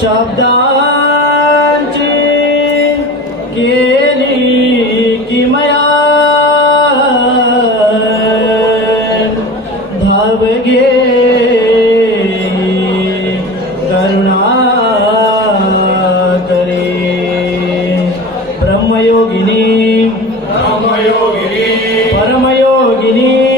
शब्दांची केली मया। धाव गे करे। ब्रह्मयोगिनी। परमयोगिनी।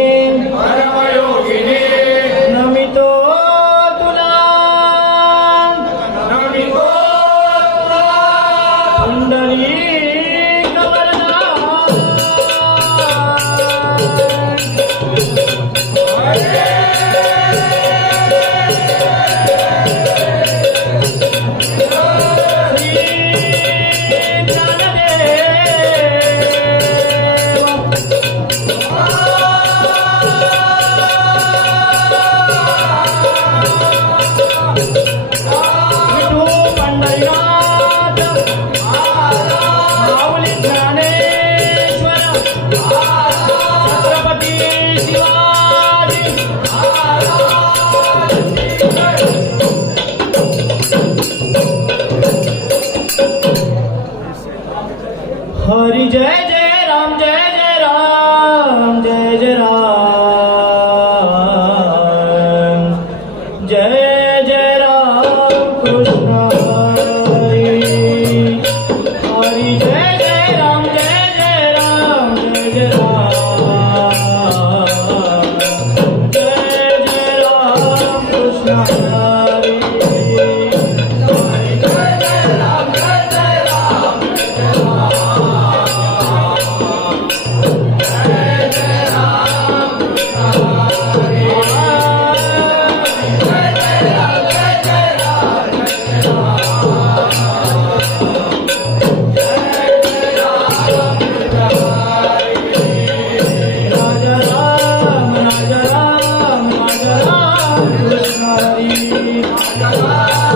Thank you.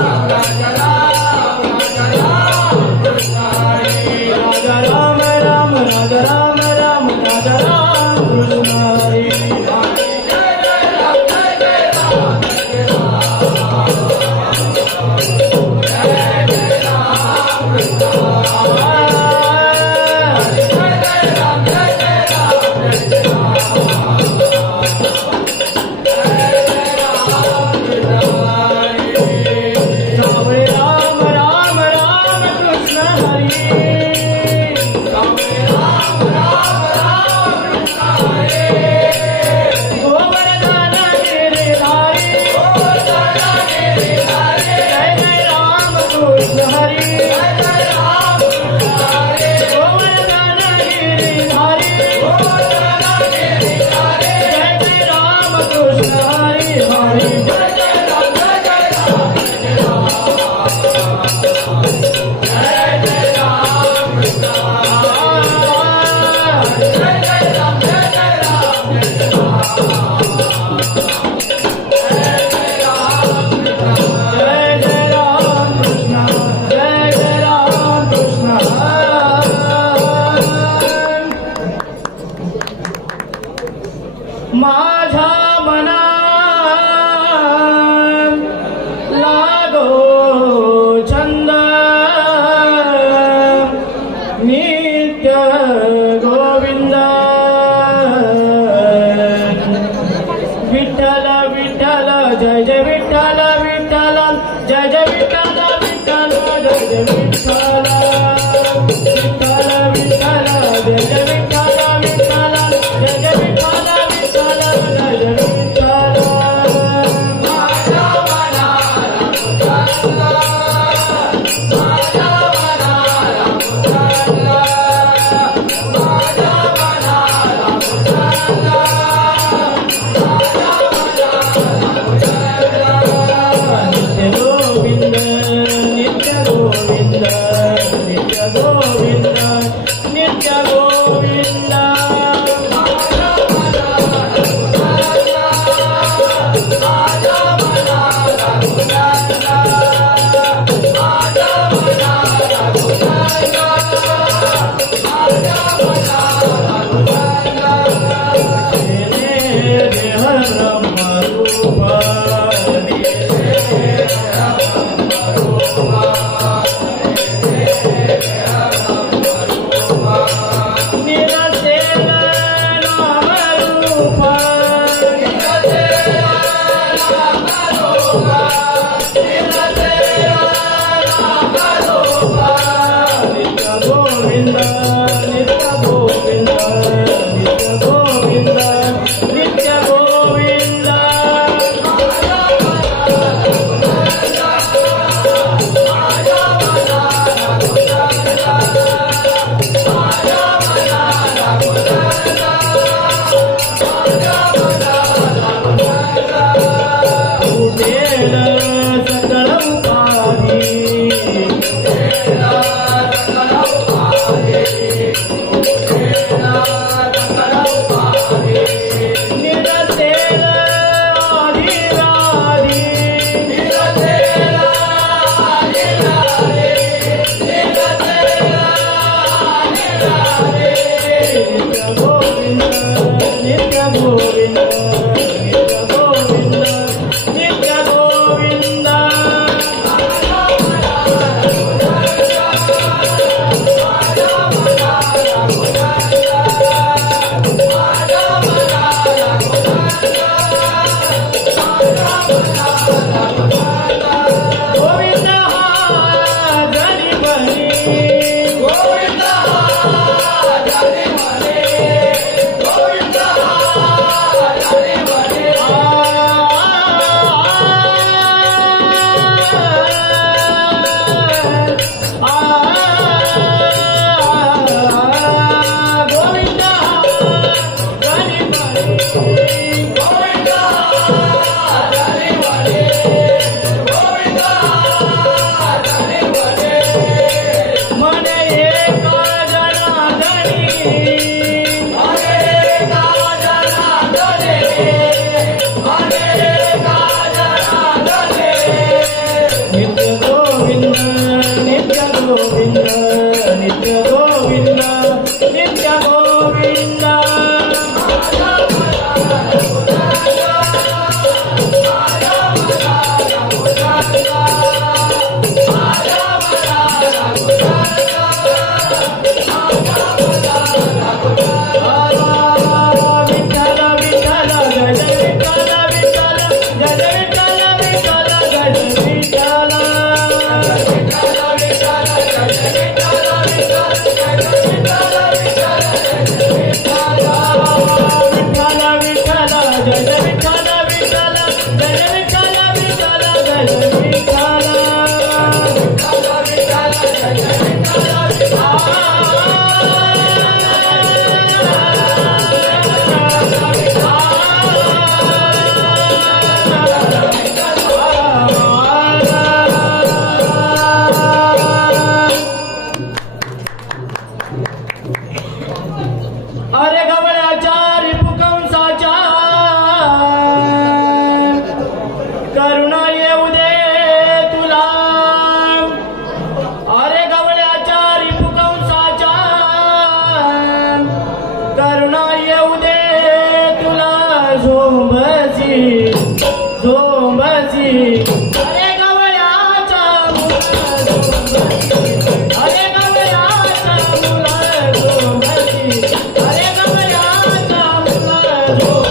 Hello.